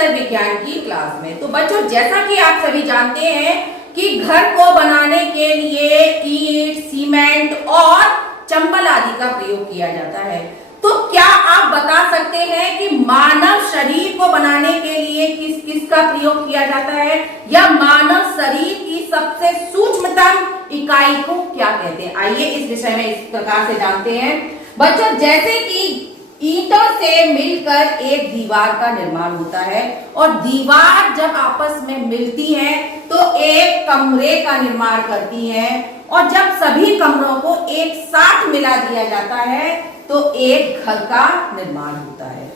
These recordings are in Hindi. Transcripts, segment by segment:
स्तर विज्ञान की क्लास में। तो बच्चों, जैसा कि आप सभी जानते हैं कि घर को बनाने के लिए ईंट, सीमेंट और चंबल आदि का प्रयोग किया जाता है। तो क्या आप बता सकते हैं कि मानव शरीर को बनाने के लिए किस किस का प्रयोग किया जाता है, या मानव शरीर की सबसे सूक्ष्मतम इकाई को क्या कहते हैं? आइए इस विषय में इस प्रकार से जानते हैं। बच्चों, जैसे कि ईंटों से मिलकर एक दीवार का निर्माण होता है, और दीवार जब आपस में मिलती है तो एक कमरे का निर्माण करती है, और जब सभी कमरों को एक साथ मिला दिया जाता है तो एक घर का निर्माण होता है।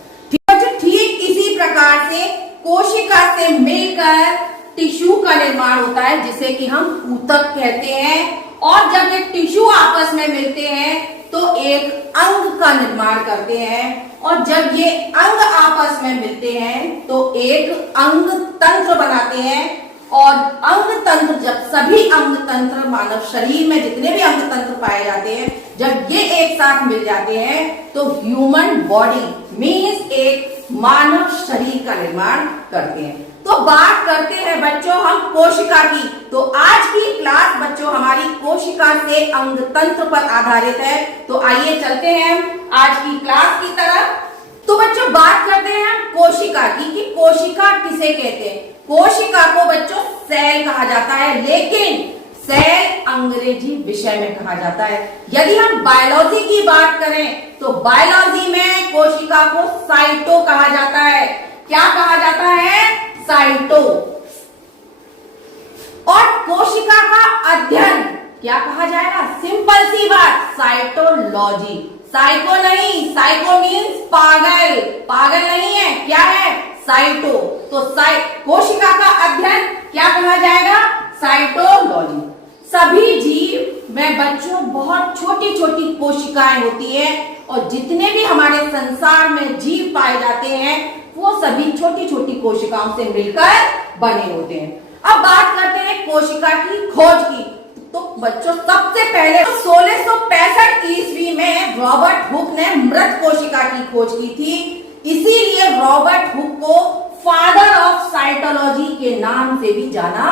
ठीक इसी प्रकार से कोशिका से मिलकर टिश्यू का निर्माण होता है, जिसे कि हम ऊतक कहते हैं, और जब ये टिश्यू आपस में मिलते हैं तो एक अंग का निर्माण करते हैं, और जब ये अंग आपस में मिलते हैं तो एक अंग तंत्र बनाते हैं। और अंग तंत्र, जब सभी अंग तंत्र मानव शरीर में जितने भी अंग तंत्र पाए जाते हैं, जब ये एक साथ मिल जाते हैं तो ह्यूमन बॉडी मीन्स एक मानव शरीर का निर्माण करते हैं। तो बात करते हैं बच्चों हम कोशिका की। तो आज की क्लास बच्चों हमारी कोशिका से अंग तंत्र पर आधारित है। तो आइए चलते हैं आज की क्लास की तरफ। तो बच्चों, बात करते हैं हम कोशिका की कि कोशिका किसे कहते हैं। कोशिका को बच्चों सेल कहा जाता है, लेकिन सेल अंग्रेजी विषय में कहा जाता है। यदि हम बायोलॉजी की बात करें तो बायोलॉजी में कोशिका को साइटो कहा जाता है। क्या कहा जाता है? साइटो। और कोशिका का अध्ययन क्या कहा जाएगा? सिंपल सी बात, साइटोलॉजी। साइको नहीं, साइको मीन्स पागल, पागल नहीं है, क्या है? साइटो। तो कोशिका का अध्ययन क्या कहा जाएगा? साइटोलॉजी। सभी जीव में बच्चों बहुत छोटी छोटी कोशिकाएं होती है, और जितने भी हमारे संसार में जीव पाए जाते हैं वो सभी छोटी छोटी कोशिकाओं से मिलकर बने होते हैं। अब बात करते हैं कोशिका की खोज की। तो बच्चों, सबसे पहले 1665 ईस्वी में रॉबर्ट हुक ने मृत कोशिका की खोज की थी। इसीलिए रॉबर्ट हुक को फादर ऑफ साइटोलॉजी के नाम से भी जाना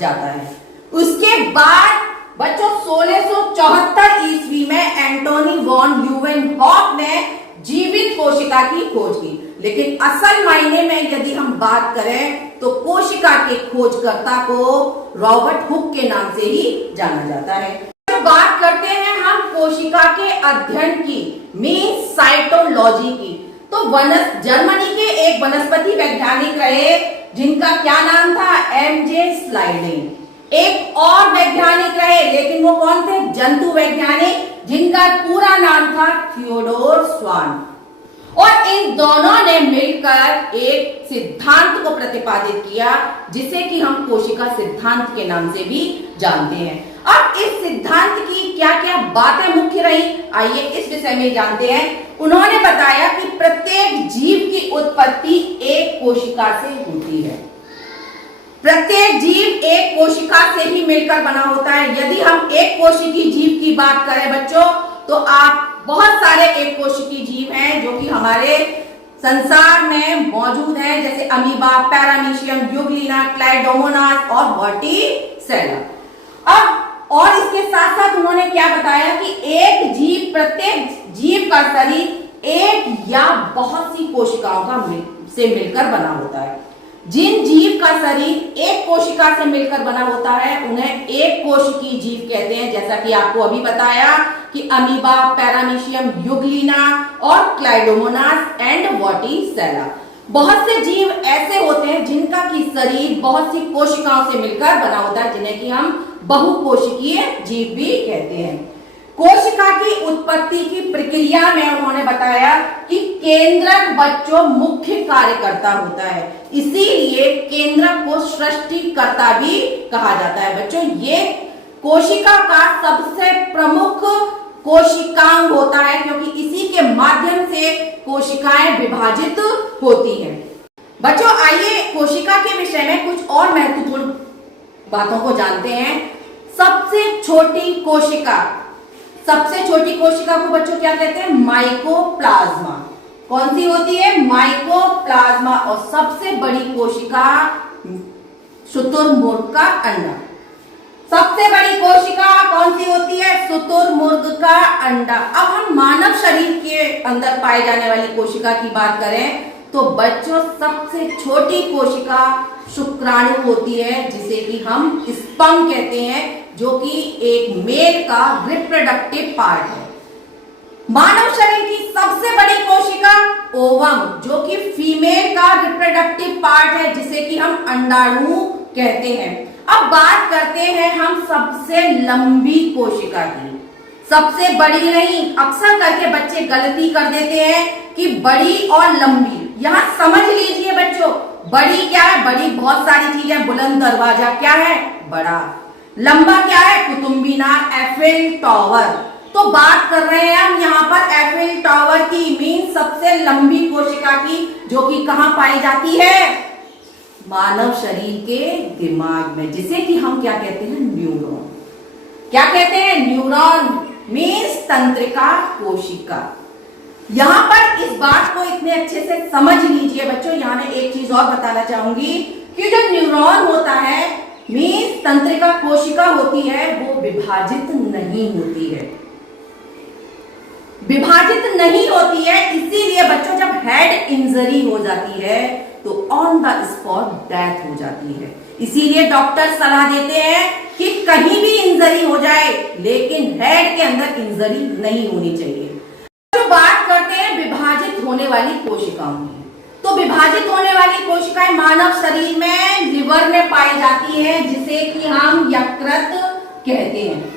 जाता है। उसके बाद बच्चों 1674 ईस्वी में एंटोनी वॉन ल्यूवेनहॉक ने जीवित कोशिका की खोज की। लेकिन असल मायने में यदि हम बात करें तो कोशिका के खोजकर्ता को रॉबर्ट हुक के नाम से ही जाना जाता है। तो बात करते हैं हम कोशिका के अध्ययन की, मीन्स साइटोलॉजी की। तो जर्मनी के एक वनस्पति वैज्ञानिक रहे जिनका क्या नाम था? MJ sliding. एक और वैज्ञानिक रहे, लेकिन वो कौन थे? जंतु वैज्ञानिक, जिनका पूरा नाम था थियोडोर स्वान। और इन दोनों ने मिलकर एक सिद्धांत को प्रतिपादित किया, जिसे कि हम कोशिका सिद्धांत के नाम से भी जानते हैं। अब इस सिद्धांत की क्या क्या बातें मुख्य रही, आइए इस विषय में जानते हैं। उन्होंने बताया कि प्रत्येक जीव की उत्पत्ति एक कोशिका से होती है। प्रत्येक जीव एक कोशिका से ही मिलकर बना होता है। यदि हम एक कोशिकी जीव की बात करें बच्चों, तो आप बहुत सारे एक कोशिकी जीव हैं जो कि हमारे संसार में मौजूद हैं, जैसे अमीबा, पैरामीशियम, यूग्लिना, क्लाइडोमोनास और वर्टिसेला। अब और इसके साथ साथ उन्होंने क्या बताया कि एक जीव, प्रत्येक जीव का शरीर एक या बहुत सी कोशिकाओं का से मिलकर बना होता है। जिन जीव का शरीर एक कोशिका से मिलकर बना होता है उन्हें एक कोशिकीय जीव कहते हैं, जैसा कि आपको अभी बताया कि अमीबा, पैरामीशियम, यूग्लिना और क्लाइडोमोनास एंड वर्टिसेला। बहुत से जीव ऐसे होते हैं जिनका की शरीर बहुत सी कोशिकाओं से मिलकर बना होता है, जिन्हें कि हम बहुकोशिकीय जीव भी कहते हैं। कोशिका की उत्पत्ति की प्रक्रिया में उन्होंने बताया कि केंद्रक बच्चों मुख्य कार्यकर्ता होता है, इसीलिए केंद्रक को सृष्टिकर्ता भी कहा जाता है। बच्चों, ये कोशिका का सबसे प्रमुख कोशिकांग होता है, क्योंकि इसी के माध्यम से कोशिकाएं विभाजित होती हैं। बच्चों, आइए कोशिका के विषय में कुछ और महत्वपूर्ण बातों को जानते हैं। सबसे छोटी कोशिका को बच्चों क्या कहते हैं? माइकोप्लाज्मा। कौन सी होती है? माइकोप्लाज्मा। और सबसे बड़ी कोशिका शुतुरमुर्ग का अंडा। सबसे बड़ी कोशिका कौन सी होती है? शुतुरमुर्ग का अंडा। अब हम मानव शरीर के अंदर पाई जाने वाली कोशिका की बात करें तो बच्चों सबसे छोटी कोशिका शुक्राणु होती है, जिसे कि हम स्पर्म कहते हैं, जो कि एक मेल का रिप्रोडक्टिव पार्ट है। मानव शरीर की सबसे बड़ी कोशिका ओवम, जो कि फीमेल का रिप्रोडक्टिव पार्ट है, जिसे कि हम अंडाणु कहते हैं। अब बात करते हैं हम सबसे लंबी कोशिका की। सबसे बड़ी नहीं, अक्सर करके बच्चे गलती कर देते हैं कि बड़ी और लंबी। यहां समझ लीजिए बच्चों, बड़ी क्या है? बड़ी बहुत सारी चीजें, बुलंद दरवाजा क्या है? बड़ा। लंबा क्या है? Qutub Minar, Eiffel tower. तो बात कर रहे हैं हम यहाँ पर एफिल टावर की, मीन सबसे लंबी कोशिका की, जो कि कहां पाई जाती है? मानव शरीर के दिमाग में, जिसे कि हम क्या कहते हैं? न्यूरॉन। क्या कहते हैं? न्यूरॉन मीन्स तंत्रिका कोशिका। यहां पर इस बात को इतने अच्छे से समझ लीजिए बच्चों। यहां मैं एक चीज और बताना चाहूंगी कि जो न्यूरॉन होता है मीन्स तंत्रिका कोशिका होती है, वो विभाजित नहीं होती है। विभाजित नहीं होती है, इसीलिए बच्चों जब हेड इंजरी हो जाती है तो ऑन द स्पॉट डेथ हो जाती है। इसीलिए डॉक्टर सलाह देते हैं कि कहीं भी इंजरी हो जाए लेकिन हेड के अंदर इंजरी नहीं होनी चाहिए। जो बात करते हैं विभाजित होने वाली कोशिकाओं की, तो विभाजित होने वाली कोशिकाएं मानव शरीर में लिवर में पाई जाती है, जिसे कि हम यकृत कहते हैं।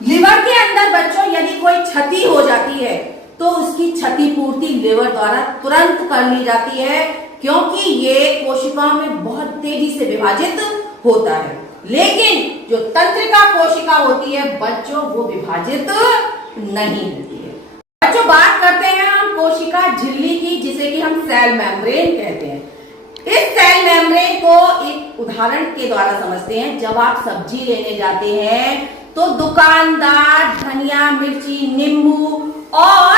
लिवर के अंदर बच्चों यदि कोई क्षति हो जाती है तो उसकी क्षतिपूर्ति लिवर द्वारा तुरंत कर ली जाती है, क्योंकि ये कोशिकाओं में बहुत तेजी से विभाजित होता है। लेकिन जो तंत्रिका कोशिका होती है बच्चों, वो विभाजित नहीं होती है। बच्चों बात करते हैं हम कोशिका झिल्ली की, जिसे कि हम सेल मेम्ब्रेन कहते हैं। इस सेल मेम्ब्रेन को एक उदाहरण के द्वारा समझते हैं। जब आप सब्जी लेने जाते हैं तो दुकानदार धनिया, मिर्ची, नींबू और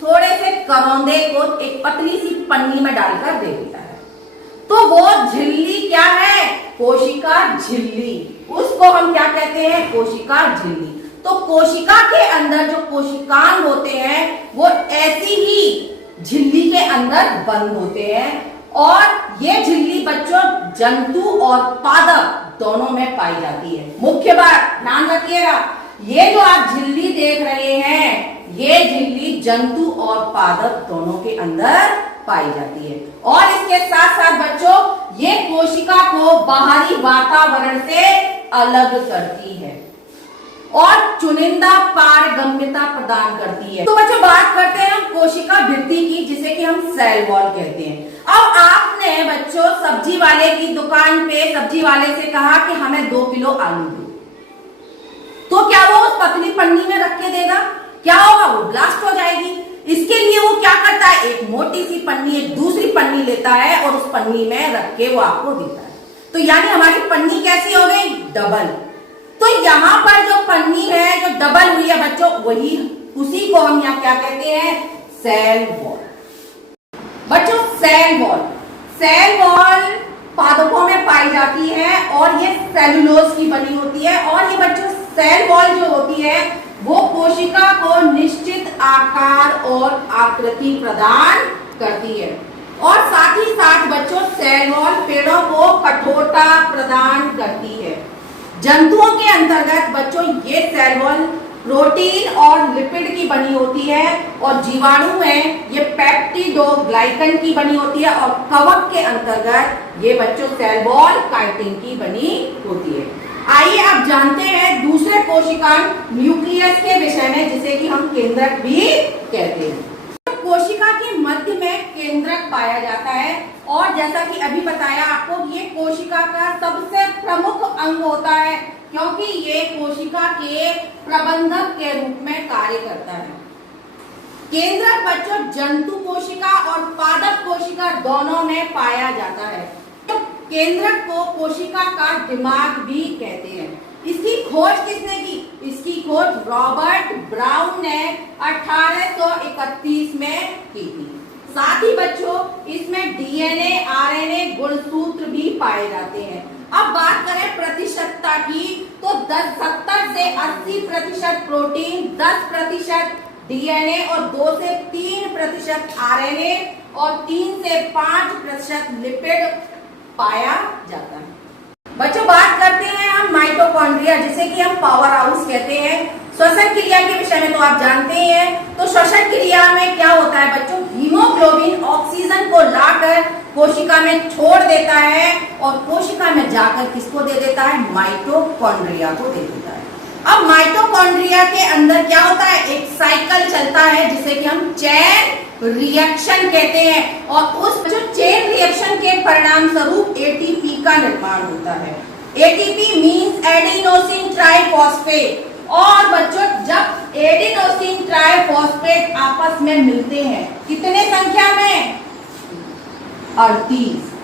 थोड़े से करौंदे को एक पतली सी पन्नी में डालकर दे देता है। तो वो झिल्ली क्या है? कोशिका झिल्ली। उसको हम क्या कहते हैं? कोशिका झिल्ली। तो कोशिका के अंदर जो कोशिकांग होते हैं वो ऐसी ही झिल्ली के अंदर बंद होते हैं, और ये झिल्ली बच्चों जंतु और पादप दोनों में पाई जाती है। मुख्य बात ध्यान रखिएगा, ये जो आप झिल्ली देख रहे हैं, ये झिल्ली जंतु और पादप दोनों के अंदर पाई जाती है। और इसके साथ साथ बच्चों ये कोशिका को बाहरी वातावरण से अलग करती है और चुनिंदा पारगम्यता प्रदान करती है। तो बच्चों बात करते हैं हम कोशिका भित्ति की, जिसे कि हम सेल वॉल कहते हैं। अब आपने बच्चों सब्जी वाले की दुकान पे सब्जी वाले से कहा कि हमें 2 किलो आलू दो, तो क्या वो उस पतली पन्नी में रख के देगा? क्या होगा? वो ब्लास्ट हो जाएगी। इसके लिए वो क्या करता है? एक मोटी सी पन्नी, एक दूसरी पन्नी लेता है और उस पन्नी में रख के वो आपको देता है। तो यानी हमारी पन्नी कैसी हो गई? डबल। तो यहाँ पर जो पन्नी है जो डबल हुई है बच्चों, वही उसी को हम यहाँ क्या कहते हैं? Cell wall. बच्चों सेल वॉल पादपों में पाई जाती है और ये सेलुलोज की बनी होती है। और ये बच्चों सेल वॉल जो होती है वो कोशिका को निश्चित आकार और आकृति प्रदान करती है। और साथ ही साथ बच्चों सेल वॉल पेड़ों को कठोरता प्रदान करती है। जंतुओं के अंतर्गत बच्चों ये सेल वॉल प्रोटीन और लिपिड की बनी होती है, और जीवाणु में ये पेप्टिडोग्लाइकन की बनी होती है, और कवक के अंतर्गत ये बच्चों सेल वॉल काइटिन की बनी होती है। आइए आप जानते हैं दूसरे कोशिकांग न्यूक्लियस के विषय में, जिसे कि हम केंद्रक भी कहते हैं। कोशिका के मध्य में केंद्रक पाया जाता है, और जैसा कि अभी बताया आपको ये कोशिका का सबसे प्रमुख अंग होता है, क्योंकि ये कोशिका के प्रबंधक के रूप में कार्य करता है। केंद्रक बच्चों जंतु कोशिका और पादप कोशिका दोनों में पाया जाता है। तो केंद्रक को कोशिका का दिमाग भी कहते हैं। इसकी खोज किसने की? इसकी खोज रॉबर्ट ब्राउन ने 1831 में की थी। साथ ही बच्चों इसमें डीएनए, आरएनए गुणसूत्र भी पाए जाते हैं। अब बात करें प्रतिशतता की, तो 70 से 80% प्रोटीन, 10% डीएनए और 2 से 3% आरएनए और 3 से 5% लिपिड पाया जाता है। बच्चों बात करते हैं हम माइटोकॉन्ड्रिया, जिसे कि हम पावर हाउस कहते हैं। श्वसन क्रिया के विषय में तो आप जानते ही हैं। तो श्वसन क्रिया में क्या होता है बच्चों, हीमोग्लोबिन ऑक्सीजन को लाकर कोशिका में छोड़ देता है और कोशिका में जाकर किसको दे देता है, माइटोकॉन्ड्रिया को दे देता है। अब माइटोकॉन्ड्रिया के अंदर क्या होता है, एक साइकिल चलता है जिसे कि हम चेन रिएक्शन कहते हैं और उस जो चेन रिएक्शन के परिणाम स्वरूप एटीपी का निर्माण होता है। ATP means adenosine triphosphate. और बच्चों जब एडिनोसिन ट्राइफॉस्फेट आपस में मिलते हैं, कितने संख्या में, 38।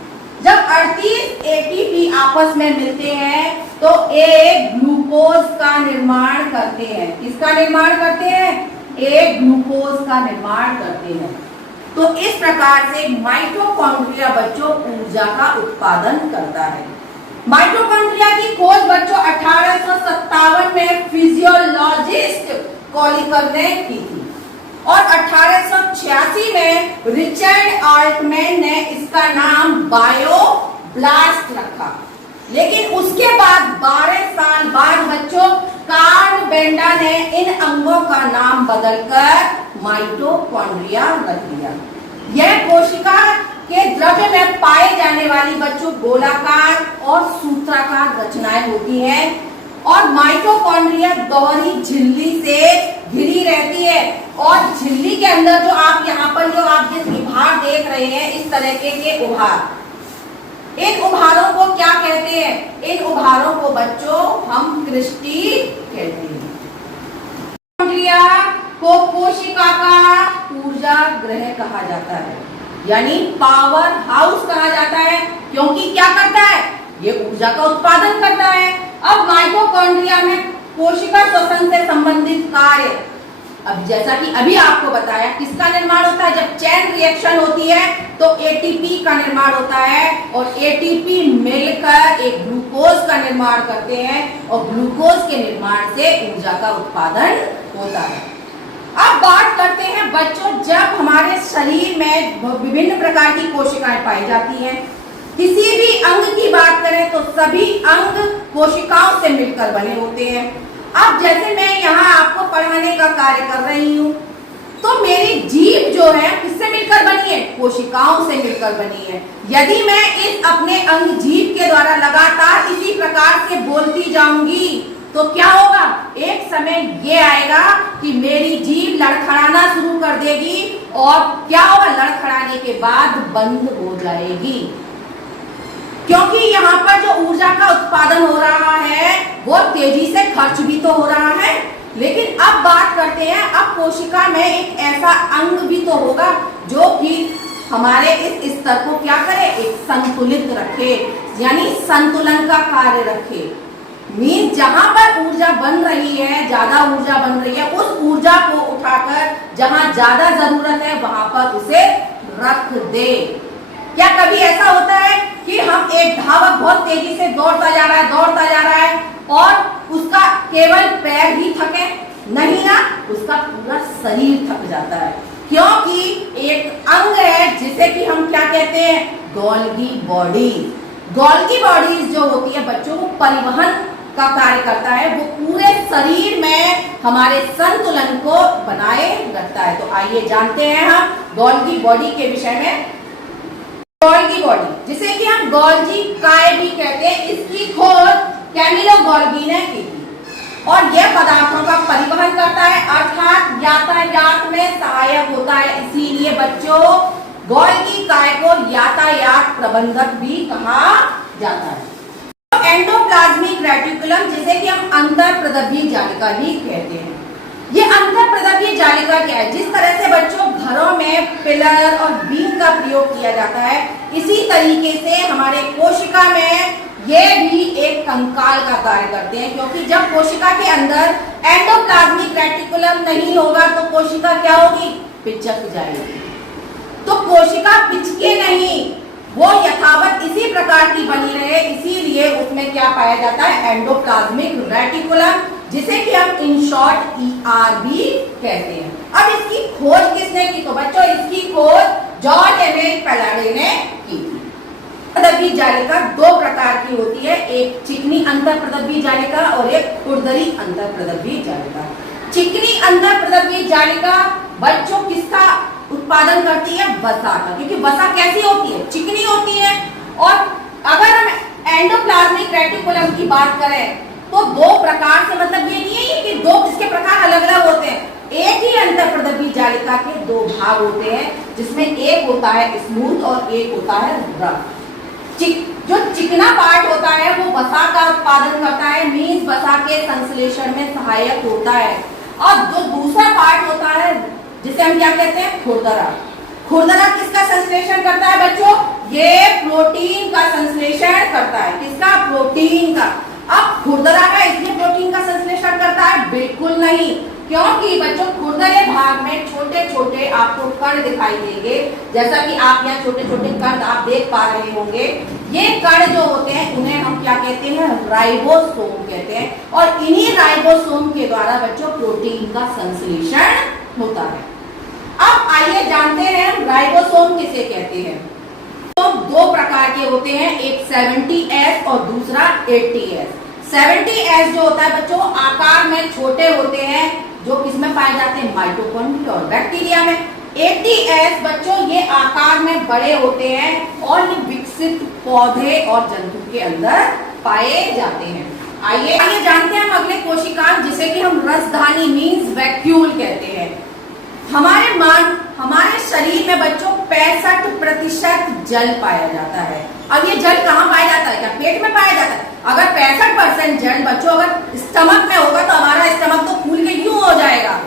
जब 38 एटीपी आपस में मिलते हैं तो एक ग्लूकोज का निर्माण करते हैं। किसका निर्माण करते हैं, एक ग्लूकोज का निर्माण करते हैं। तो इस प्रकार से माइटोकॉन्ड्रिया बच्चों ऊर्जा का उत्पादन करता है। माइटोकॉन्ड्रिया की खोज बच्चों 1857 में फिजियोलॉजिस्ट कॉलिकर ने की थी और 1886 में रिचर्ड आल्टमैन ने इसका नाम बायोब्लास्ट रखा। लेकिन उसके बाद 12 साल बाद बच्चों कार्ल बेंडा ने इन अंगों का नाम बदलकर माइटोकॉन्ड्रिया रख दिया। यह कोशिका के द्रव्य में पाए जाने वाली बच्चों गोलाकार और सूत्राकार रचनाएं होती हैं और माइटोकॉन्ड्रिया दोहरी झिल्ली से घिरी रहती है और झिल्ली के अंदर जो आप यहाँ पर जो आप जिस उभार देख रहे हैं, इस तरह के उभार, इन उभारों को क्या कहते हैं, इन उभारों को बच्चों हम क्रिस्टी कहते हैं। माइटोकॉन्ड्रिया को कोशिका का ऊर्जा गृह कहा जाता है, यानी पावर हाउस कहा जाता है, क्योंकि क्या करता है, ये ऊर्जा का उत्पादन करता है। अब माइटोकॉन्ड्रिया में कोशिका श्वसन से संबंधित कार्य, अब जैसा कि अभी आपको बताया, किसका निर्माण होता है, जब चेन रिएक्शन होती है तो एटीपी का निर्माण होता है और एटीपी मिलकर एक ग्लूकोज का निर्माण करते हैं और ग्लूकोज के निर्माण से ऊर्जा का उत्पादन होता है। अब बात करते हैं बच्चों, जब हमारे शरीर में विभिन्न प्रकार की कोशिकाएं पाई जाती हैं, किसी भी अंग की बात करें तो सभी अंग कोशिकाओं से मिलकर बने होते हैं। अब जैसे मैं यहाँ आपको पढ़ाने का कार्य कर रही हूँ, तो मेरी जीभ जो है किससे मिलकर बनी है, कोशिकाओं से मिलकर बनी है। यदि मैं इस अपने अंग जीभ के द्वारा लगातार इसी प्रकार से बोलती जाऊंगी तो क्या होगा, एक समय ये आएगा कि मेरी जीभ लड़खड़ाना शुरू कर देगी और क्या होगा, लड़खड़ाने के बाद बंद हो जाएगी, क्योंकि यहाँ पर जो ऊर्जा का उत्पादन हो रहा है वो तेजी से खर्च भी तो हो रहा है। लेकिन अब बात करते हैं, अब कोशिका में एक ऐसा अंग भी तो होगा जो कि हमारे इस स्तर को क्या करे, एक संतुलित रखे, यानी संतुलन का कार्य रखे। मीन्स जहां पर ऊर्जा बन रही है, ज्यादा ऊर्जा बन रही है, उस ऊर्जा को उठाकर जहां ज्यादा जरूरत है वहां पर उसे रख दे। क्या कभी ऐसा होता है कि हम एक धावक बहुत तेजी से दौड़ता जा रहा है और उसका केवल पैर ही थके, नहीं ना, उसका पूरा शरीर थक जाता है, क्योंकि एक अंग है जिसे कि हम क्या कहते हैं, गोल्गी बॉडी। गोल्गी बॉडी जो होती है बच्चों, वो परिवहन का कार्य करता है, वो पूरे शरीर में हमारे संतुलन को बनाए रखता है। तो आइए जानते हैं हम गोल्गी बॉडी के विषय में। गोल्गी बॉडी, जिसे कि हम गोल्जी काय भी कहते हैं, इसकी खोज कैमिलो गोल्गी ने की थी और यह पदार्थों का परिवहन करता है, अर्थात यातायात में सहायक होता है। इसीलिए बच्चों गोल्गी काय को यातायात प्रबंधक भी कहा जाता है। एंडोप्लाज्मिक रेटिकुलम, जिसे कि हम अंतर प्रद्रव्य जालिका भी कहते हैं, ये अंतःप्रदवीय जालिका क्या है? जिस तरह से बच्चों घरों में पिलर और बीम का प्रयोग किया जाता है, इसी तरीके से हमारे कोशिका में ये भी एक कंकाल का कार्य करते हैं, क्योंकि जब कोशिका के अंदर एंडोप्लाज्मिक रेटिकुलम नहीं होगा तो कोशिका क्या होगी? पिचक जाएगी। तो कोशिका पिचके नहीं, वो यथावत इसी प्रकार की बनी रहे, इसीलिए उसमें क्या पाया जाता है? एंडोप्लाज्मिक रेटिकुलम, जिसे कि हम इन शॉर्ट ER भी कहते हैं। अब इसकी खोज किसने की? तो बच्चों इसकी खोज जॉर्ज एमिल फैराडे ने की थी। अंतःप्रदवीय जालिका दो प्रकार की होती है, एक चिकनी अंतःप्रदवीय जालिका और एक खुरदरी अंतःप्रदवीय जालिका। चिकनी अंतःप्रदवीय जालिका बच्चों किसका उत्पादन करती है? वसा का, क्योंकि वसा कैसी होती है? चिकनी होती है। और अगर हम एंडोप्लाज्मिक रेटिकुलम की बात करें तो दो प्रकार से, मतलब ये नहीं है कि दो किसके प्रकार अलग अलग होते हैं, एक ही अंतःप्रदवीय जालिका के दो भाग होते हैं, जिसमें एक होता है स्मूथ और एक होता है रफ। जो चिकना पार्ट होता है वो वसा का उत्पादन करता है, मीन्स वसा के संश्लेषण में सहायक होता है। और जो दूसरा पार्ट होता है जिसे हम क्या कहते हैं? खुरदरा। खुरदरा किसका संश्लेषण करता है बच्चों? ये प्रोटीन का संश्लेषण करता है। किसका? प्रोटीन का। अब खुरदरा है इसलिए प्रोटीन का संश्लेषण करता है? बिल्कुल नहीं, क्योंकि बच्चों खुरदरे भाग में छोटे छोटे आपको कण दिखाई देंगे, जैसा कि आप यहाँ छोटे छोटे कण आप देख पा रहे होंगे। ये कण जो होते हैं उन्हें हम क्या कहते हैं? राइबोसोम कहते हैं। और इन्हीं राइबोसोम के द्वारा बच्चों प्रोटीन का संश्लेषण होता है। अब आइए जानते हैं हम राइबोसोम किसे कहते हैं। तो दो प्रकार के होते हैं, एक 70S और दूसरा 80S। 70S जो होता है बच्चों आकार में छोटे होते हैं, जो किसमें पाए जाते हैं? माइटोकॉन्ड्रिया और बैक्टीरिया में। 80S बच्चों ये आकार में बड़े होते हैं और ये विकसित पौधे और जंतु के अंदर पाए जाते हैं। आइए जानते हैं हम अगले कोशिकांग, जिसे कि हम रसधानी मीन्स वैक्यूल कहते हैं। हमारे शरीर में बच्चों 65% जल पाया जाता है। अब ये जल कहाँ पाया जाता है? क्या पेट में पाया जाता है? अगर 65% जल बच्चों अगर स्टमक में होगा तो हमारा स्टमक तो फूल के यूं हो जाएगा,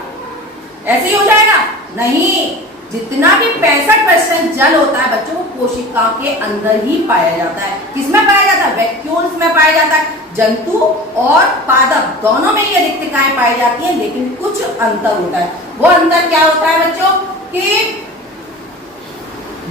ऐसे ही हो जाएगा? नहीं, जितना भी 65% जल होता है बच्चों कोशिका के अंदर ही पाया जाता है। किसमें पाया जाता है? वैक्यूल्स में पाया जाता है। जंतु और पादप दोनों में ये रिक्तिकाएं पाई जाती हैं, लेकिन कुछ अंतर होता है। वो अंतर क्या होता है बच्चों? कि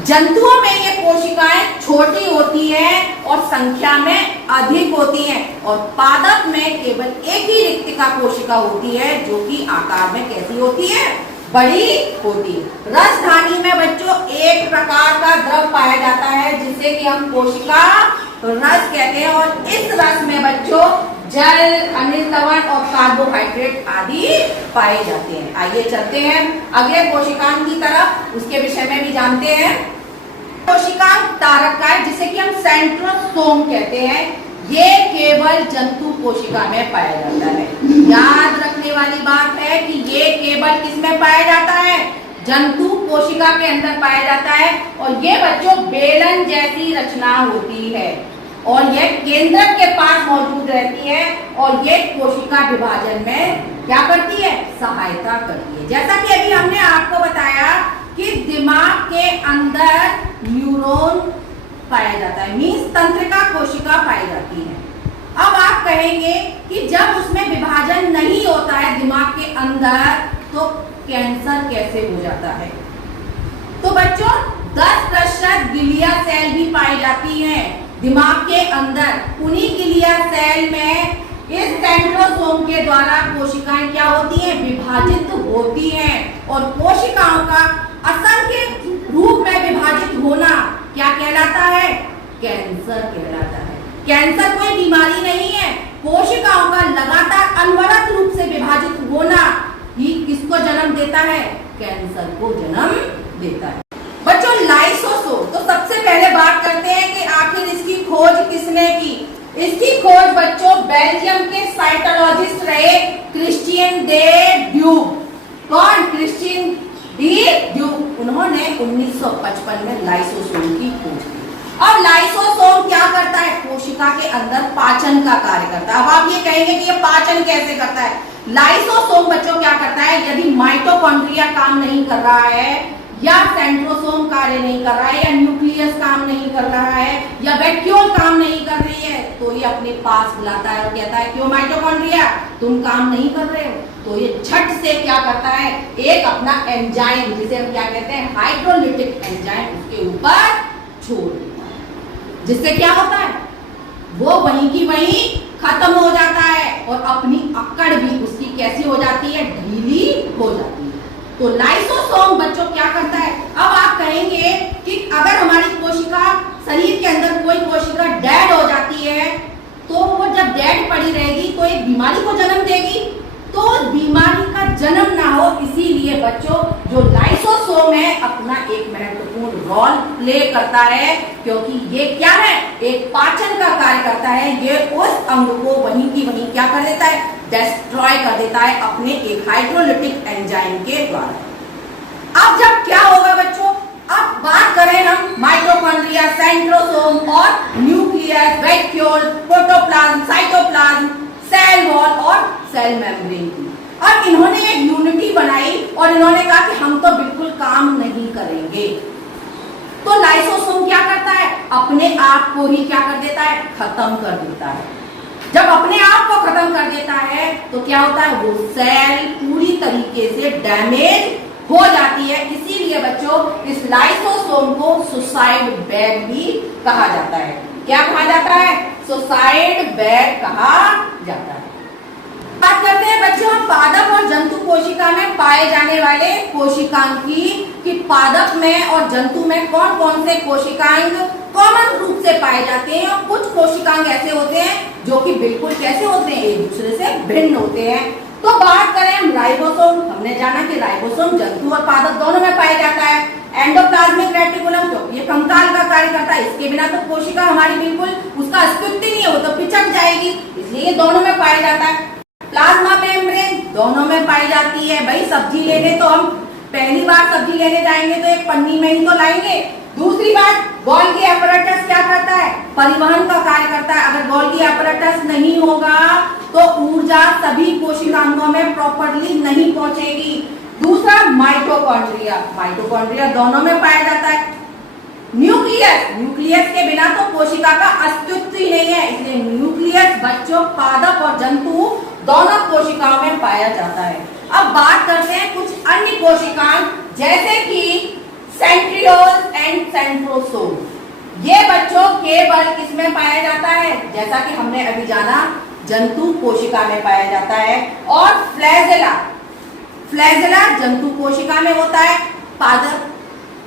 जंतुओं में ये कोशिकाएं छोटी होती हैं और संख्या में अधिक होती हैं, और पादप में केवल एक ही रिक्तिका कोशिका होती है, जो कि आकार में कैसी होती है? बड़ी होती है। रसधानी में बच्चों एक प्रकार का द्रव पाया जाता है, जिसे कि हम कोशिका रस कहते हैं, और इस रस में बच्चों जल, खनिज लवण और कार्बोहाइड्रेट आदि पाए जाते हैं। आइए चलते हैं अगले कोशिकांग की तरफ, उसके विषय में भी जानते हैं। कोशिकांग तारकाय, जिसे कि हम सेंट्रोसोम कहते हैं, ये केवल जंतु कोशिका में पाया जाता है। याद रखने वाली बात है कि ये केवल किसमें पाया जाता है? जंतु कोशिका के अंदर पाया जाता है, और ये बच्चों बेलन जैसी रचना होती है, और ये केंद्रक के पास मौजूद रहती है, और ये कोशिका विभाजन में क्या करती है? सहायता करती है। जैसा कि अभी हमने आपको बताया कि दिमाग के अंदर न्यूरॉन पाया जाता है, मीन्स तंत्रिका कोशिका पाई जाती है। अब आप कहेंगे कि जब उसमें विभाजन नहीं होता है दिमाग के अंदर, तो कैंसर कैसे हो जाता है? तो बच्चों 10% गिलिया सेल भी पाई जाती हैं दिमाग के अंदर। उन्हीं गिलिया सेल में इस सेंट्रोसोम के द्वारा कोशिकाएं क्या होती हैं? विभाजित होती हैं, और कोशिकाओं का असंख्य रूप में विभाजित होना क्या कहलाता है? कैंसर कहलाता है। कैंसर कोई बीमारी नहीं है, कोशिकाओं का लगातार अनवरत रूप से विभाजित होना ही किसको जन्म देता है? कैंसर को जन्म देता है। बच्चों लाइसोसोम, तो सबसे पहले बात करते हैं कि आखिर इसकी खोज किसने की? इसकी खोज बच्चों बेल्जियम के साइटोलॉजिस्ट रहे क्रिश्चियन डे ड्यूक। कौन? Christian D Duke. उन्होंने 1955 में लाइसोसोम की खोज की। अब लाइसोसोम क्या करता है? कोशिका कोशिका के अंदर पाचन का कार्य करता है। अब आप ये कहेंगे कि ये पाचन कैसे करता है। लाइसोसोम बच्चों क्या करता है, यदि माइटोकॉन्ड्रिया काम नहीं कर रहा है, या सेंट्रोसोम कार्य नहीं कर रहा है, या न्यूक्लियस काम नहीं कर रहा है, या वैक्यूल काम नहीं कर रही है, तो ये अपने पास बुलाता है और कहता है क्यों माइटोकॉन्ड्रिया तुम काम नहीं कर रहे हो। तो ये झट से क्या करता है, एक अपना एंजाइम, जिसे हम क्या कहते हैं हाइड्रोलिटिक एंजाइम, उसके ऊपर छोड़ देता है, जिससे क्या होता है वो वहीं की वहीं खत्म हो जाता है और अपनी अकड़ भी उसकी कैसी हो जाती है, ढीली हो जाती है। तो लाइसोसोम बच्चों क्या करता है। अब आप कहेंगे कि अगर हमारी कोशिका, शरीर के अंदर कोई कोशिका डेड हो जाती है, तो वो जब डेड पड़ी रहेगी तो एक बीमारी को जन्म देगी, तो बीमारी का जन्म ना हो इसीलिए बच्चों जो लाइसोसोम है अपना एक महत्वपूर्ण रोल प्ले करता है, क्योंकि ये क्या है, एक पाचन का कार्य करता है। ये उस अंग को वहीं की वहीं क्या कर देता है, डिस्ट्रॉय कर देता है अपने एक हाइड्रोलिटिक एंजाइम के द्वारा। अब जब क्या होगा बच्चों, अब बात करें हम माइटोकॉन्ड्रिया, सेंट्रोसोम और nucleus, vacuole, protoplasm, cytoplasm, cell wall और सेल मेम्ब्रेन की। अब इन्होंने एक यूनिटी बनाई और इन्होंने कहा कि हम तो बिल्कुल काम नहीं करेंगे। तो लाइसोसोम क्या करता है, अपने आप को ही क्या कर देता है, खत्म कर देता है। जब अपने आप को खत्म कर देता है तो क्या होता है, वो सेल पूरी तरीके से डैमेज हो जाती है। इसीलिए बच्चों इस लाइसोसोम को सुसाइड बैग भी कहा जाता है। क्या कहा जाता है, सुसाइड बैग कहा जाता है। बात करते हैं बच्चों पादप और जंतु कोशिका में पाए जाने वाले कोशिकांग की, कि पादप में और जंतु में कौन कौन से कोशिकांग कॉमन रूप से पाए जाते हैं और कुछ कोशिकांग ऐसे होते हैं जो कि बिल्कुल कैसे होते हैं, एक दूसरे से भिन्न होते हैं। तो बात करें हम राइबोसोम, हमने जाना कि राइबोसोम जंतु और पादप दोनों में पाया जाता है। एंडोप्लाज्मिक रेटिकुलम तो ये कंकाल का कार्य करता है, इसके बिना तो कोशिका हमारी बिल्कुल उसका अस्तित्व नहीं है, वो तो पिचक जाएगी, इसलिए दोनों में पाया जाता है। प्लाज्मा मेम्ब्रेन दोनों में पाई जाती है। भाई सब्जी लेने तो हम पहली बार सब्जी लेने जाएंगे तो एक पन्नी में ही तो लाएंगे। दूसरी बात, गोल्गी एपरेटस क्या करता है, परिवहन का कार्य करता है। अगर गोल्गी एपरेटस नहीं होगा तो ऊर्जा सभी कोशिकांगों में प्रॉपरली नहीं पहुंचेगी। दूसरा माइटोकॉन्ड्रिया, माइटोकॉन्ड्रिया दोनों में पाया जाता है। न्यूक्लियस, न्यूक्लियस के बिना तो कोशिका का अस्तित्व ही नहीं है, इसलिए न्यूक्लियस बच्चों पादप और जंतु दोनों कोशिकाओं में पाया जाता है। अब बात करते हैं कुछ अन्य कोशिकाएं, जैसे कि सेंट्रियोल्स एंड सेंट्रोसोम। ये बच्चों केवल किसमें पाया जाता है, जैसा कि हमने अभी जाना जंतु कोशिका में पाया जाता है। और फ्लैजेला, फ्लैजेला जंतु कोशिका में होता है, पादप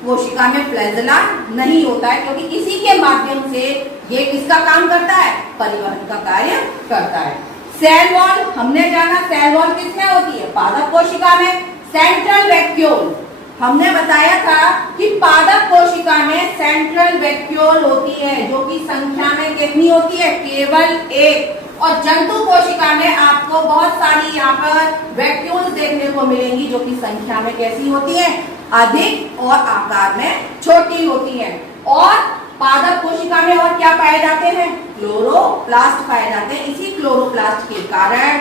कोशिका में फ्लैजेला नहीं होता है, क्योंकि इसी के माध्यम से ये किसका काम करता है, परिवहन का कार्य करता है। सेल वॉल हमने जाना, सेल वॉल किसमें होती है, पादप कोशिका में। सेंट्रल वैक्यूल हमने बताया था कि पादप कोशिका में सेंट्रल वैक्यूल होती है, जो कि संख्या में कितनी होती है, केवल एक। और जंतु कोशिका में आपको बहुत सारी यहाँ पर वैक्यूल्स देखने को मिलेंगी, जो कि संख्या में कैसी होती है, अधिक और आकार में छोटी होती है। और पादप कोशिका में और क्या पाए जाते हैं, क्लोरोप्लास्ट पाए जाते हैं। इसी क्लोरोप्लास्ट के कारण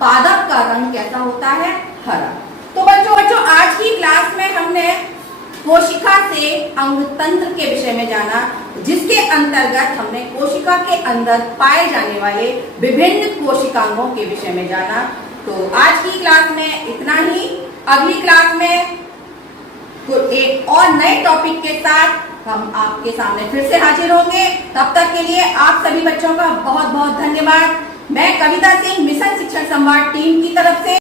पादप का रंग कैसा होता है, हरा। तो बच्चों आज की क्लास में हमने कोशिका से अंग तंत्र के विषय में जाना, जिसके अंतर्गत हमने कोशिका के अंदर पाए जाने वाले विभिन्न कोशिकांगों के विषय में जाना। तो आज की क्लास में इतना ही। अगली क्लास में एक और नए टॉपिक के साथ हम आपके सामने फिर से हाजिर होंगे। तब तक के लिए आप सभी बच्चों का बहुत बहुत धन्यवाद। मैं कविता सिंह, मिशन शिक्षण संवाद टीम की तरफ से